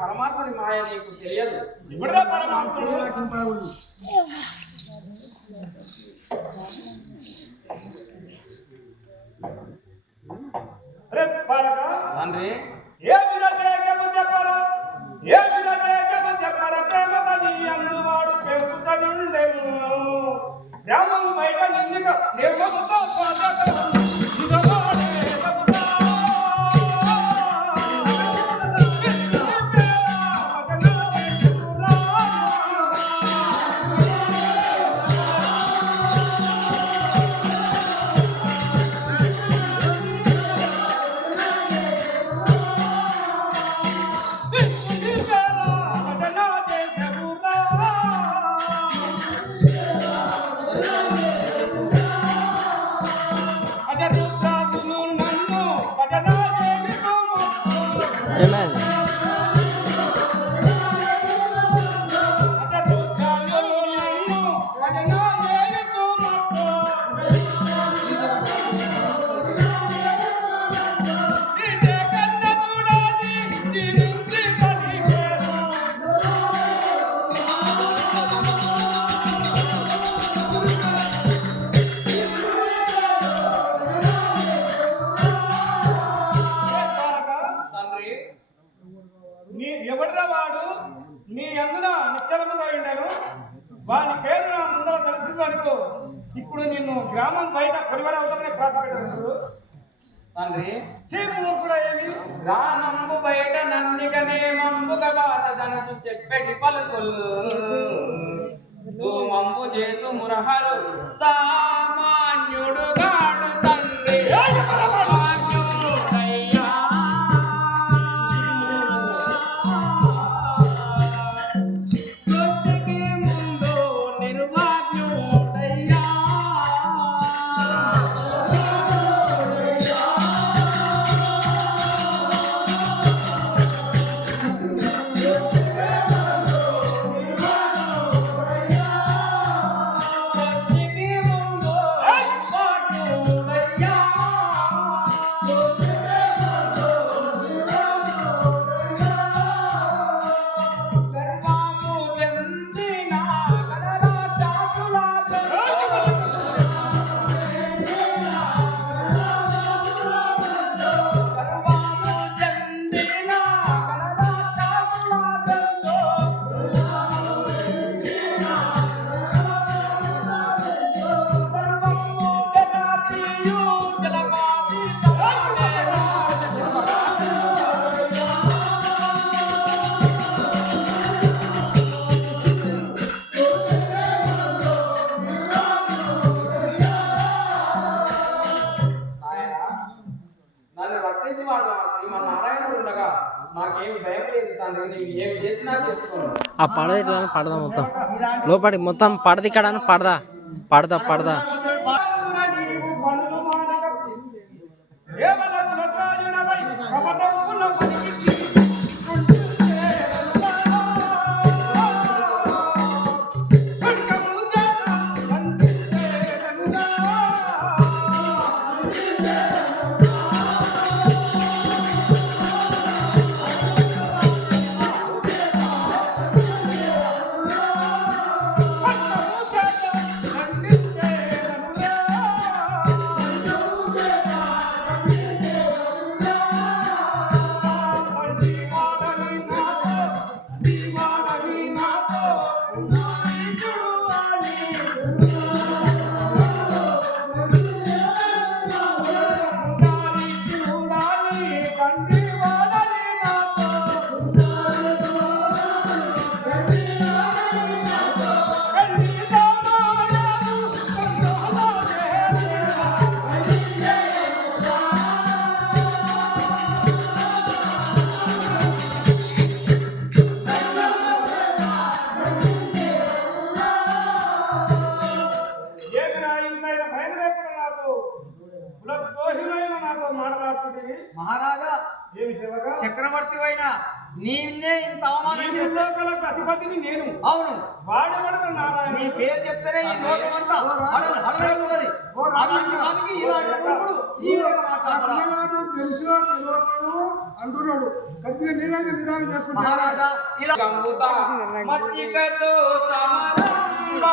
పరమాత్మని మాయ నీకు తెలియదు. ఎవడురా పరమాత్ముడు Amen. నీ ఎవడ్రా వాడు? నీ అందున నిశ్చలముగా ఉండను? వాని పేరు నా ముందర తెలిసింది అనుకో. ఇప్పుడు నిన్ను గ్రామం బయట పరివార అవతలనే ప్రాపేటాడు తండ్రి చీరు మూర్ఖుడా ఏమి? గ్రామంబు బయట నందికనే మంబుగ బాధదనచు చెప్పెటి పలుకులు. ధూమంబు చేసు మురహరు. సామాన్యుడు గురించి వాడు ఆ శ్రీమన్నారాయణుడు ఉండగా నాకేమి భయం లేదు తండ్రి నీవు ఏమి చేసినా చేసుకోను. ఆ పడద ఇట్లా పడదా మొత్తం. లోపలికి మొత్తం పడది ఇక్కడ పడదా. పడదా పడదా. కులద్రోహినైన నాతో మాట్లాడుతుంది మహారాజా ఏమి చక్రవర్తి అయిన నీవే ఇంత అవమానం లోకలకు అధిపతిని నేను. అవును. వాడబడిన నారాయణ? నీ పేరు చెప్తేనే ఈ లోకమంతా హడలు హడలైపోతుంది. తెలుసో అంటున్నాడు. ఖచ్చితంగా నీవైతే నిదానం చేసుకుంటా మహారాజా ఇలా గంగుత మచ్చికతో సమరంబ